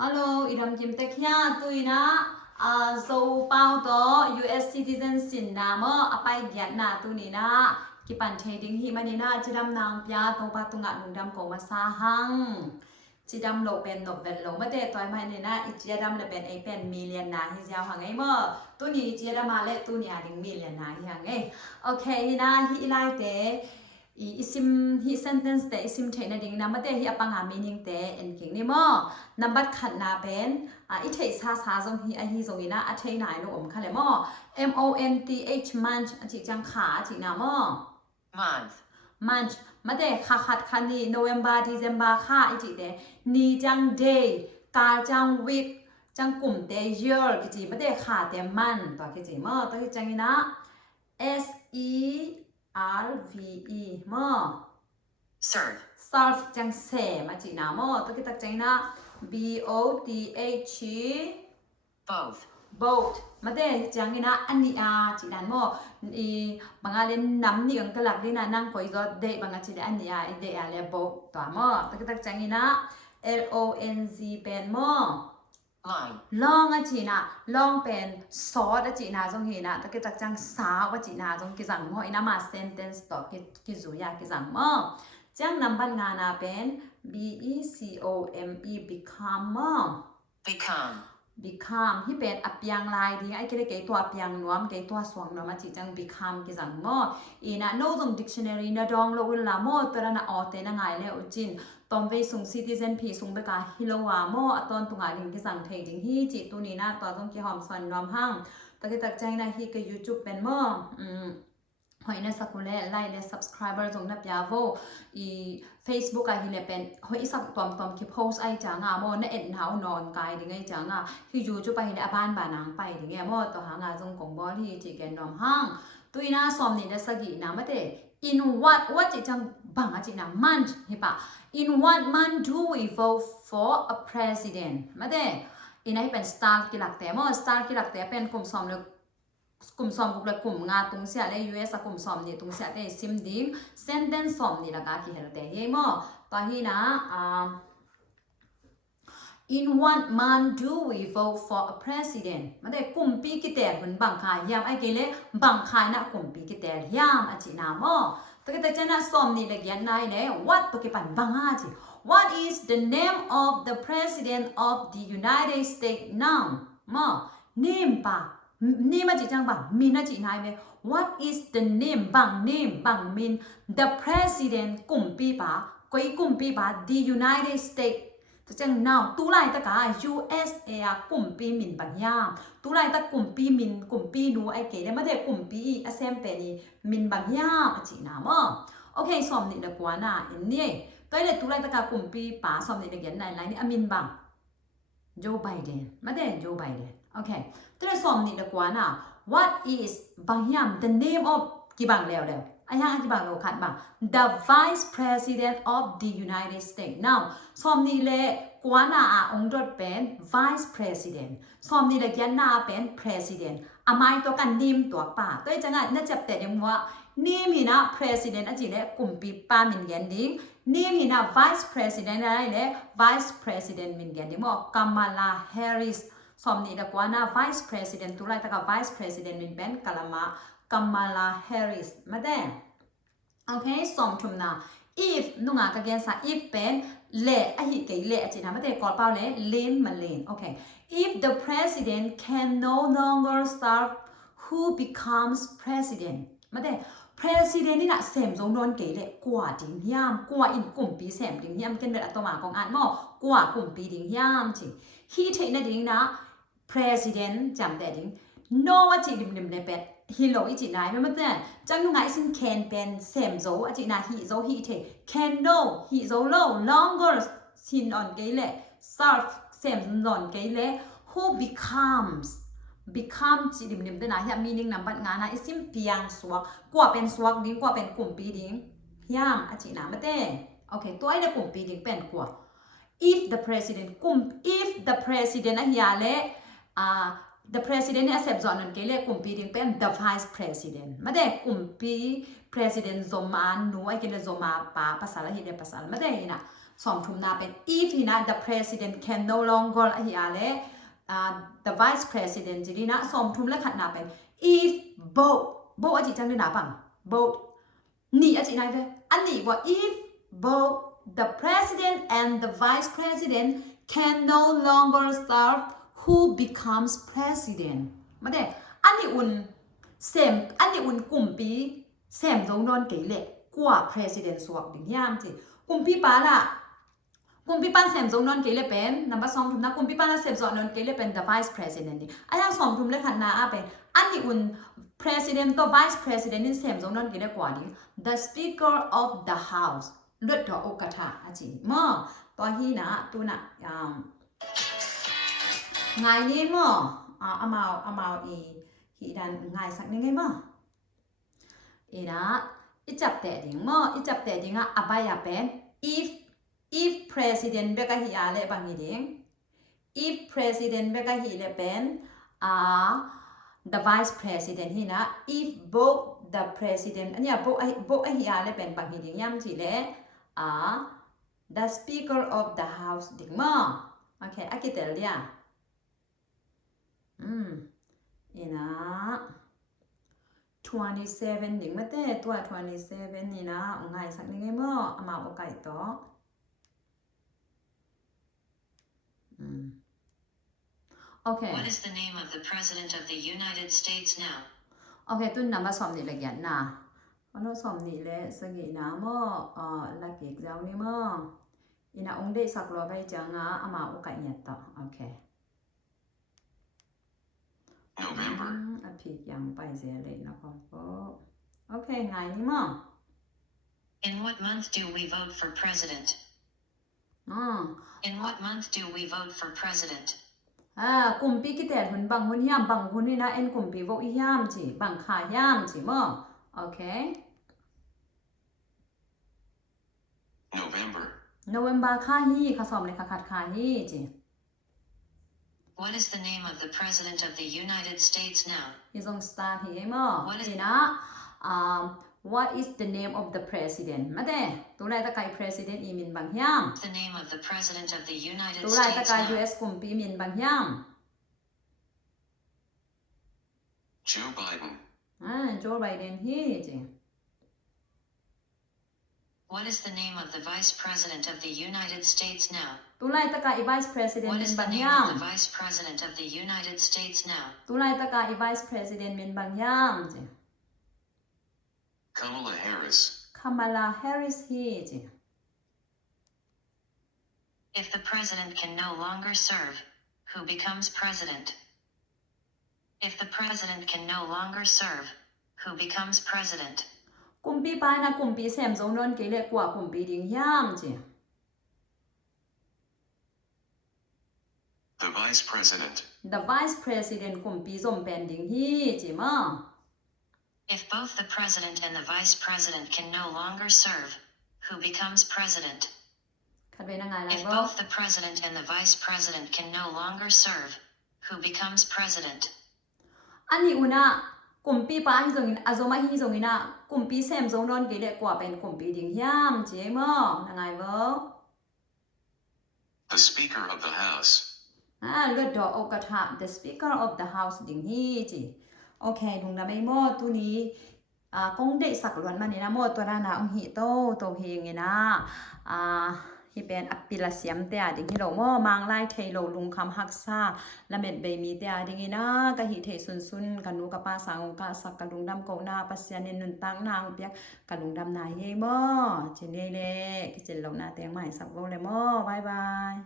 Hello, idam kim te kya tuina zo pao to US citizen sin na mo apai gyat na tu ni na kipan trading hi manina chidam nang pya to pa tunga nungdam ko masahang chidam lo pen no pen lo mate toy mai ni na ichiadam le pen a pen million na hi jaw hangai mo tu ni ichiadam ma le tu ni ading million na hi hangai okay na hi ilai te isim hi sentence te isim thena ding na mate hi apanga meaning te en king ni mo number khat na pen i thei sa jong hi a hi jong ina a thei nai no om khale mo month month chi chang kha chi na mo month mate kha khat khani November December kha i chi te ni chang day ka chang week chang kum te year ki chi mate kha te month to ki chi mo to hi chang ina SERVE มอ serve จังเสมาจีนามอตัวกิตักใจนะ BOTH both มาเดจังนะอันนี้จีนันมอบางอะไรน้ำนี่อังกฤษดีนะนั่งคอยก็เดบางอะไรจีอันนี้เดอะไร both ตัวมอตัวกิตักใจนะ LONG เป็นมอลองอะจีน่ะลองเป็นซอสอะจีน่าจงเห็นนะตะกี้ตักจังสาวอะจีน่าจงกิจังมออินามา sentence ต่อกิจุยากิจังมอจังนำบันงานาเป็น BECOME become มอ become ที่เป็นอับยังลายดีไอ้ก็ได้เกี่ยวตัวอับยังน้อมเกี่ยวตัวสวงน้อมอะจีจัง become กิจังมออีน่ะโน้ตรง dictionary น่ะดองโลวิลลามอตัวนั้นออเตน่ะไงเลยอุจินตอนไปส่ง citizen พีส่งไปกาฮิโลวาโมตอนตรงอ่ะลิงกิสังเทจริงฮีจิตุนีนะตอนต้องกี่หอมสันรวมห้างตะกี้ตักใจนะฮีก็ YouTube เป็นโมหอยในสักคนเลยไล่เลย subscriber จงนับยาโวอี Facebook อ่ะฮีเลยเป็นหอยสักตอมคลิปโพสไอจางอ่ะโมนั่นเอ็ดหาวนอนกายดิไงจางอ่ะฮี YouTube ไปฮีเลยบ้านบานางไปดิไงโมต่อหางาจงกงบอลฮีจิแกนรวมห้างตุยนะสอมนี่ได้สักกี่นะมะเต in what จิจังบังอ่ะจินะ month เห็นปะIn what month do we vote for a president มาเด้อินให้เป็น star กิลักแต่เมื่อ star กิลักแต่เป็นกลุ่มสอมเลยกลุ่มสอมกลุ่มงาตรงเสียเลย US กลุ่มสอมนี่ตรงเสียได้ซิมดิ้ง sentence สอมนี่ละกาคิดเห็นแต่เฮ้ยมั่วตอนนี้นะ In what month do we vote for a president มาเด้กลุ่มปีกิเตอร์เหมือนบังคายยามไอ้เกลบังคายนะกลุ่มปีกิเตอร์ยามอจินามั่วตัวกิตจะน่าสอมนี่เลยยันนายเนี่ย what ตัวกิปันบังอาจิ What is the name of the president of the United States now มั่ว name ปะนี่มาจิจังบังมีนะจินายไหม What is the name บัง name บังมีน the president กลุ่มปีปะก็อีกลุ่มปีปะ the United Statesจัง now ตู้ไรตะกา USA กลุ่มปีมินปัญญาตู้ไรตะกลุ่มปีมินกลุ่มปีนูไอเก๋เนี่ยไม่ได้กลุ่มปีอเซมเปนีมินปัญญาอจินามโอเคสอมนี่เด็กว่าน่ะอันนี้ตัวเลยตู้ไรตะกากลุ่มปีป่าสอมนี่เด็กยันไหนไรนี่อามินบังโจไบเดนไม่ได้โจไบเดนโอเคตัวเลยสอมนี่เด็กว่าน่ะ what is บังยาม the name of กี่บังแล้วไอ้ยังกี่บังเราขัดบัง the vice president of the United States now สอมนี่เลยกว่าน่ะองค์ดดเป็น vice president สอมนี่เลยยันน่ะเป็น president อาไม่ตัวกันนิมตัวป่าตัวจังอ่ะน่าจะแต่ยังว่านิมหินะ president อจิเลยกลุ่มปีป้ามินยันดิ้งนิมหินะ vice president อะไรเลย vice president มินยันดิ้งบอกกัมมาลาแฮร์ริสสอมนี่เลยกว่าน่ะ vice president ตัวไรแต่กับ vice president มินเป็นกัมมาลาแฮร์ริสมาได้โอเคสองชุมนะ if นุ่งอ่ะก็เกี่ยนซะ if เป็นเละไอ้หิเกยเละจินะไม่ได้กอดเปล่าเลยเลนมันเลนโอเค if the president can no longer serve who becomes president ไม่ได้ president นี่นะเสมจงนอนเกยเละกว่าดิ่งยามกว่าอินกลุ่มปีเสมดิ่งยามกันเป็นอัตมาของอ่านมั่วกว่ากลุ่มปีดิ่งยามจิฮีเทนะดิ่งนะ president จำแต่ดิ่ง no ว่าจิดิมในเป็ดฮิโลอีจีนายไม่มาเต้จังนุ่งไงซึ่ง can เป็นเสมโซอจีนาฮีโซฮีเท can no ฮีโซ low longer สินอ่อนเกยเละ serve เสมนอนเกยเละ who becomes become จีดิมเต้นะฮีมีนิ่งนำบัดงานนะอิสิมเปียงสวกกว่าเป็นสวกดิ้งกว่าเป็นกลุ่มปีดิ้งยามอจีนามาเต้โอเคตัวไอ้ในกลุ่มปีดิ้งเป็นกว่า if the president กลุ่ม if the president อะฮีเละthe president เนี่ยเสพจอนันเกลี่ยกลุ่มปีดิ้งเป็น the vice president ไม่ได้กลุ่มปี president จอมาหนูไอ้เกลี่ยจอมาป่าภาษาละฮิเดภาษาไม่ได้นะ สอมทุมนาเป็น if นะ the president can no longer อะฮิอาเลthe vice president จีดีนะสอมทุมและขัดนาเป็น if both อจิจังเลยนะปัง both นี่อจินายเวอันนี้ว่า if both the president and the vice president can no longer serve who becomes president มาเด้อันนี้อุ่นเซมอันนี้อุ่นกลุ่มปีเซมตรงนอนเกเล็กกว่า president สวกดิ่งยามจีกลุ่มพี่ป้าล่ะกลุ่มพี่ป้าเซมตรงนอนเกเล็กเป็นนับว่าสองทุมนะกลุ่มพี่ป้าล่ะเซมตรงนอนเกเล็กเป็น the vice president ดิไอ้ยังสองทุมเลยขันนาเป็นอันนี้อุ่น president ตัว vice president นี่เซมตรงนอนเกเล็กกว่าดิ the speaker of the house เลือดดอกอกกระทะอาจิมอตัวฮีนะตัวน่ะไงนี่มอเอามาอีฮีดันไงสักนึงไงมออีนะอีจับแต่ดิ่งมออีจับแต่ดิ่งอ่ะอบายเป็น if president เบกะฮีอาเลบางฮีดิ่ง if president เบกะฮีเลเป็นthe vice president ฮีนะ if both the president อันนี้bothฮีอาเลเป็นบางฮีดิ่งย้ำจีเลthe speaker of the house ดิ่งมอโอเคอากิเตลเลียอีนะ27ดิ่งมาเต้ตัว27นี่นะง่ายสักนิดไงมั้งเอามาโอเคต่อโอเค What is the name of the President of the United States now? โอเคตุนนำมาสอบนี่ละเอียดนะวันนู้นสอบนี่แหละสกินะมั้งลักเก็กเจ้านี่มั้งอีน่าองค์เด็กสักรอไปจังอ่ะเอามาโอเคเนี่ยต่อโอเคNovember. ผิดยังไปเสียเลยนะครับโอเคไงนี่มั้ง In what month do we vote for president? In what month do we vote for president? กลุ่มปีกิเตหุ่นบางหุ่นย่ำบางหุ่นนี่นะเอ็นกลุ่มปีวกอีย่ำจีบางขาย่ำจีมั้งโอเค November ค่าฮีข้าสอบเลยค่ะขาดค่าฮีจี What is the name of the President of the United States now? ที่ส่ง start ฮีมั้งนี่นะWhat is the name of the president มาเด้ตัวไรตะไคร้ president อีมินบางย่ำ The name of the President of the United ตัวไรตะ States ไคร้ now? US กลุ่มปีมินบางย่ำ Joe Biden. Joe Biden ฮีจี What is the name of the Vice President of the United States now? ตัวไรตะไคร้ vice president What มิ is น the บาง name ย่ of the Vice President of the United States now? ำตัวไรตะไคร้ vice president มินบางย่ำจี Kamala Harris. Kamala Harris ฮีจี If the president can no longer serve, who becomes president? If the president can no longer serve, who becomes president? กลุ่มปีปลายนะกลุ่มปีแซมโซนนเกเล็กกว่ากลุ่มปีดิ่งย่ำจี The Vice President. The vice president กลุ่มปีสมเป็นดิ่งฮีจีมั้ง If both the president and the vice president can no longer serve, who becomes president? คัดเป็นยังไงล่ะ If ก็ both the president and the vice president can no longer serve, who becomes president? อันนี้อุนะกลุ่มปีปลายที่ตรงนี้อาโซมาฮีตรงนี้นะกลุ่มปีแซมโซนนเกเล็กกว่าเป็นกลุ่มปีดิ่งย่ำจีมั้งยังไงวะ The Speaker of the House. เลือดดอกอกกระทะ the speaker of the house ดิ่งฮีจีโอเคดุงดำไม่หมดตัวนี้กงเด็กสักหลวนมานี่นะหมดตัวนั้นนะองหิโตเฮงไงนะที่เป็นอภิลเสียมเตียดิ่งที่เราหม้อมังไล่เทโลลุงคำฮักซาละเม็ดใบมีเตียดิ่งนะกะหิเทซุนกันนูกับป้าสังกะสักกะลุงดำโกนาปัสยานินุนตังนางเปียกกะลุงดำนายเย่หม้อเจนเล่กิเจนเหล่านาเตียงใหม่สักโลเลยหม้อบาย